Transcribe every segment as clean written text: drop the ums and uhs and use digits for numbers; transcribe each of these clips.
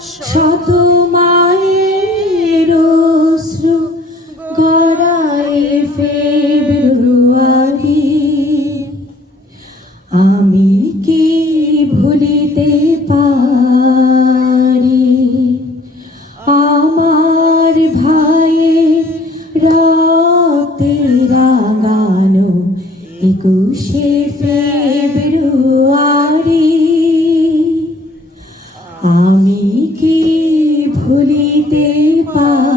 শত মায়ের অশ্রু গড়ায় ফেব্রুয়ারি। আমি কি ভুলিতে পারি আমার ভাইয়ের রক্তে রাঙানো 21শে ফেব্রুয়ারি। আমি কি ভুলিতে পারি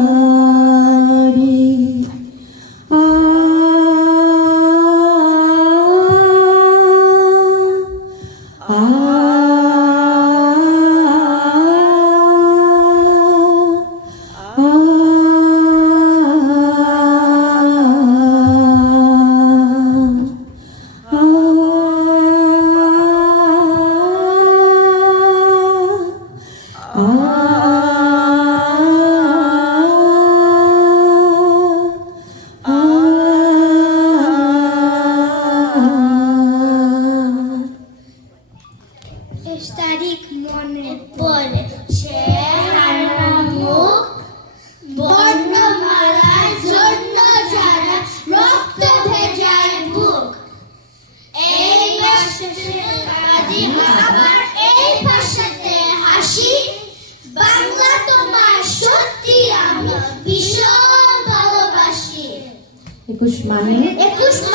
তারিখ মনে পড়ে সে মুখ বর্ণমালার জন্য যারা রক্ত ভেজায় বুক। এই আবার এই ভাষাতে হাসি বাংলা তোমার সত্যি আমি ভীষণ ভালোবাসি। 21 মানে 21